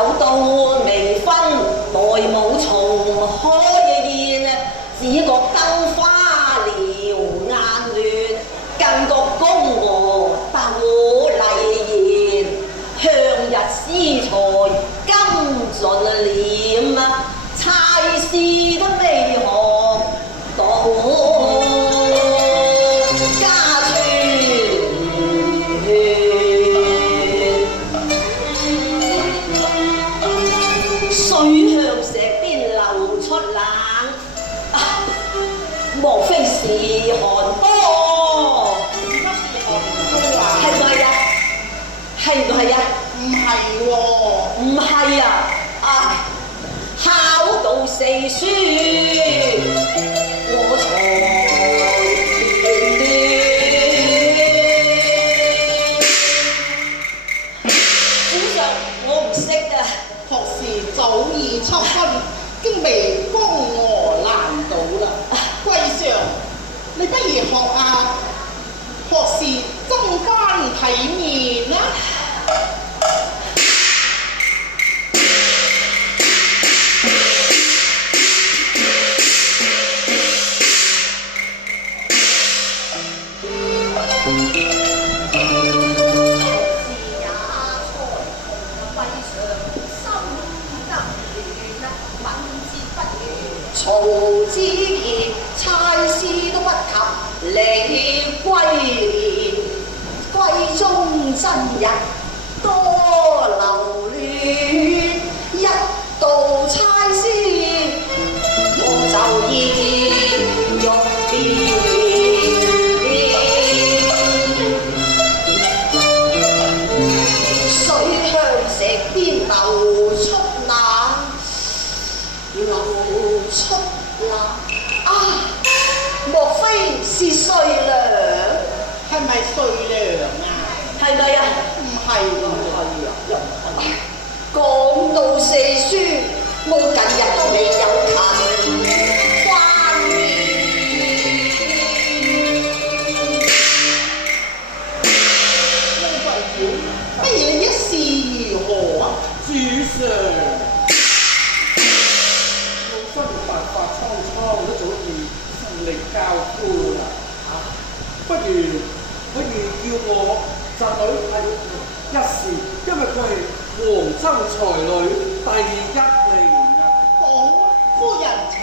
酒到微醺，內無從可言，只覺燈花撩眼亂，更覺宮娥鬥麗妍，向日詩才金盡臉，差事都未學到家傳。水向石邊流出冷，莫非是寒波？係咪啊？係唔係啊？唔係喎，唔係啊！考到四書，我才主上我唔識啊！學士早已抽身，經被宮娥攔到啦。貴上，你不如學學士增翻體面啦。曹之傑差師都不及李龜年，閨中真人多留戀，一到差師我就要欲變，水向石邊流出冷。流出冷莫非是碎糧？係咪碎糧啊？係咪啊？唔係喎，講到四書，我近日都未有勤翻面。貴小，不如你一試如何啊？主上。白髮蒼蒼都早已盡力交夫啦，不如叫我侄女係一試，因為佢係皇州才女第一名啊！好，夫人請。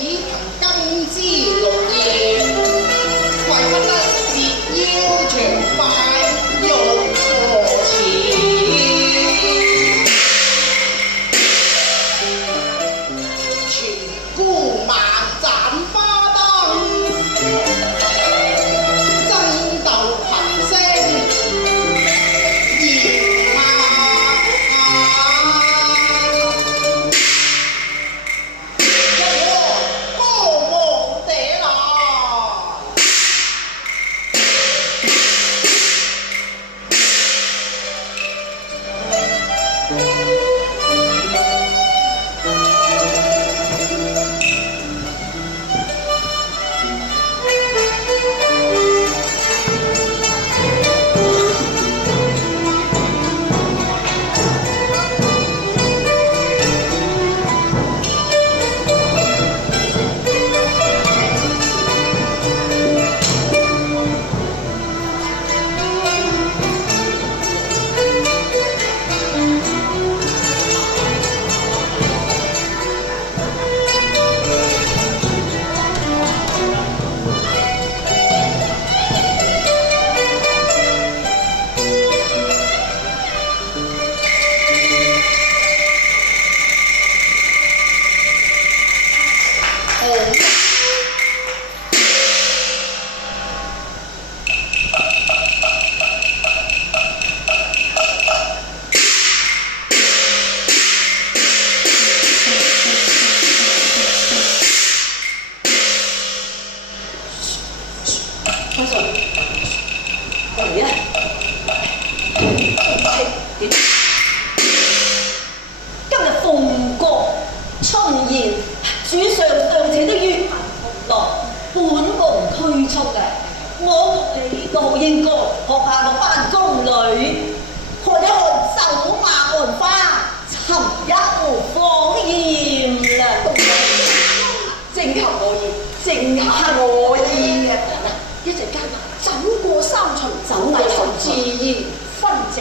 已憑金枝綠葉，為不得折腰長拜玉娥前。全顧萬盞花燈，爭鬥頻聲搖歌王嗲啦！開信，嚟啊！今日鳳閣春宴，主上尚且都於民同樂，本無拘束嘅。我你都應該學下個班宮女，看一看走馬看花，尋一壺芳豔啦！正合我意，正合我意嘅。一陣間走過三巡，走禮後自然分席。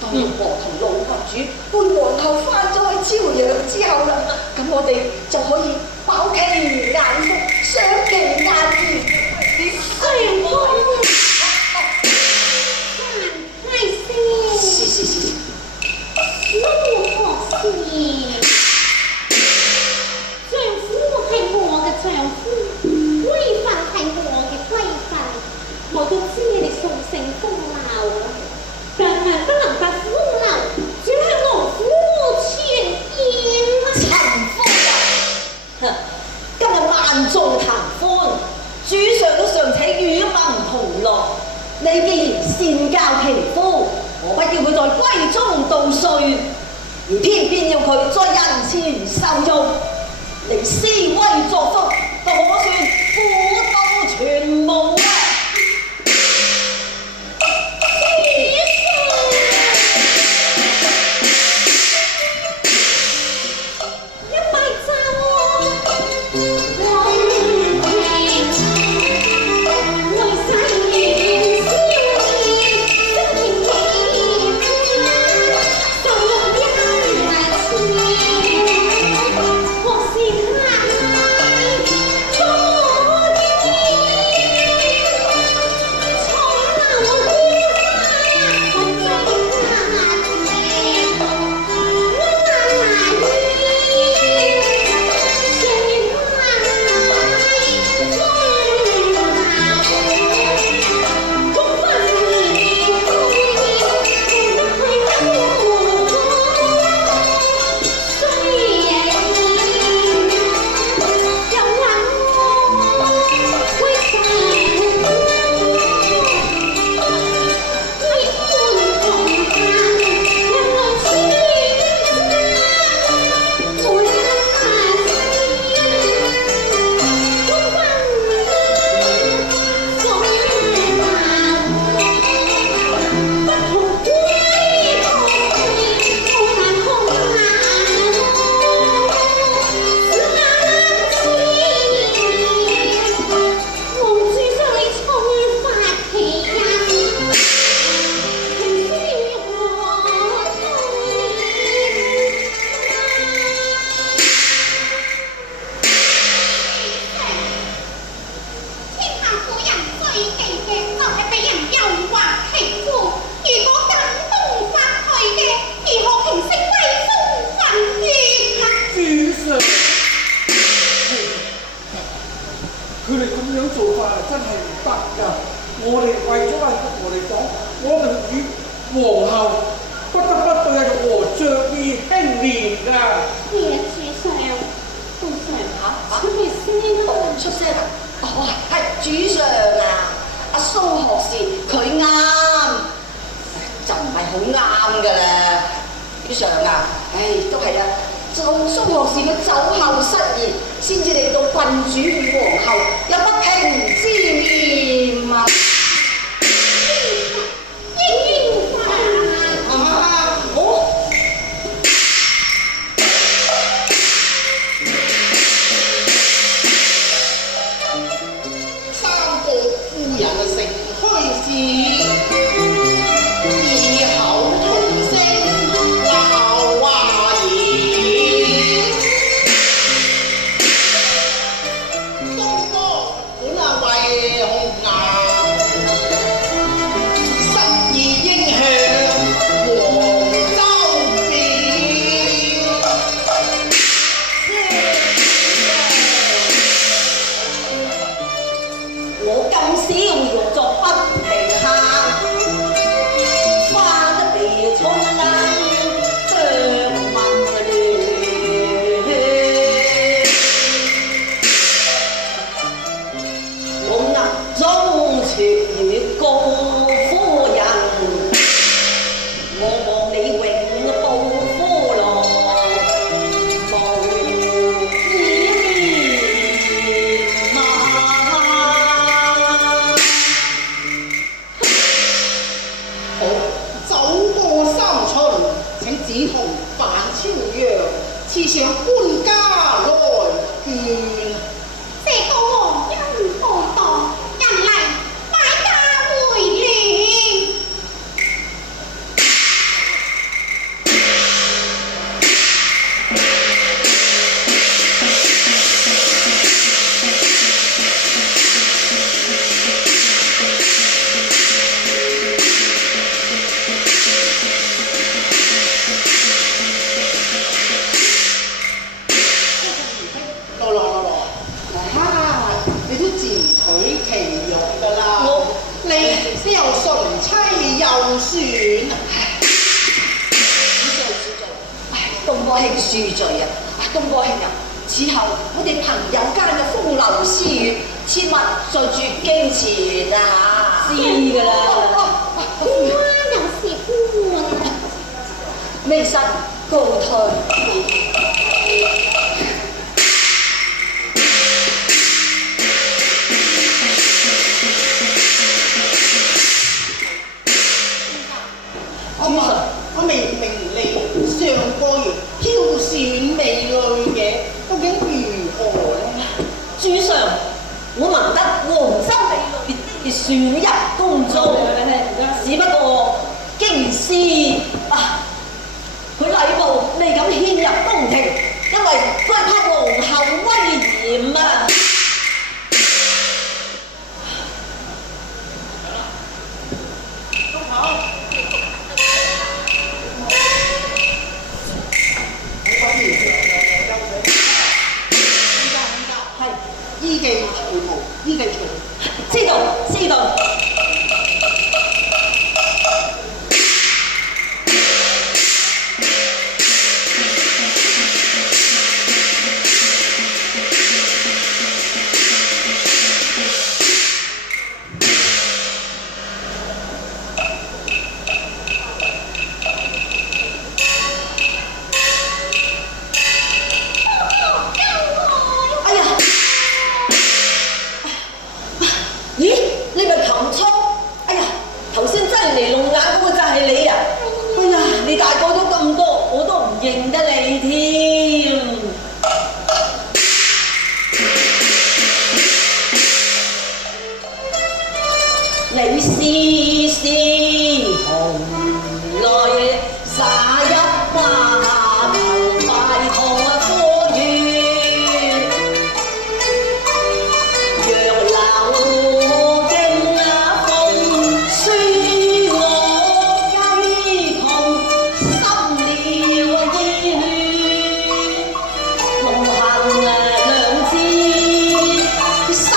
當我同老群主伴皇后翻咗去朝陽之後啦，咁我哋就可以飽其眼福，賞其眼緣，相逢。係先，是，老何事？丈夫係我嘅丈夫，規範係我嘅規範。我都知你哋素性風流啊，但係不能把風流轉向我夫前言啊！陳夫人，今日萬眾談歡，主上都尚且與民同樂，你既然善教其夫，我不叫佢在閨中度歲，而偏要佢在人前受辱，你施威作福，都可算婦道全無啊！我是佢哋咁樣做法真係唔得㗎。我哋為咗係我嚟講，我們與皇后不得不對阿玉娥着意輕憐㗎。爺主上，主上，出嚟先啦！出聲啊！哦，係主上啊！阿蘇學士佢啱，就唔係好啱㗎啦。主上啊，唉，都係啊。蘇學士佢酒後失言，先至令到郡主與皇后有不平之念啊！心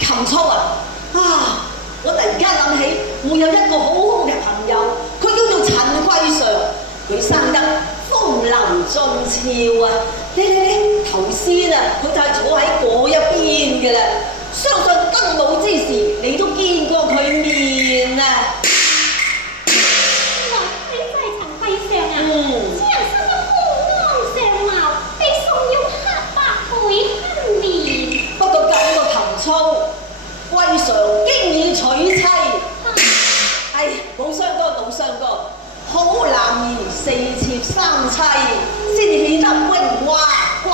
琴操啊！我突然間諗起，我有一個好好嘅朋友，佢叫做陳貴常，佢生得風流俊俏啊！你頭先啊，佢就係坐喺嗰一邊嘅啦。相信更老之時，你都見過佢面啊！原來佢真係陳貴常啊！此人生得高昂上貌，被送要黑白配堪面。不過咁個琴操，貴常經已娶妻。唉，冇相干，冇相干。好男兒四妾三妻，先至顯得榮華貴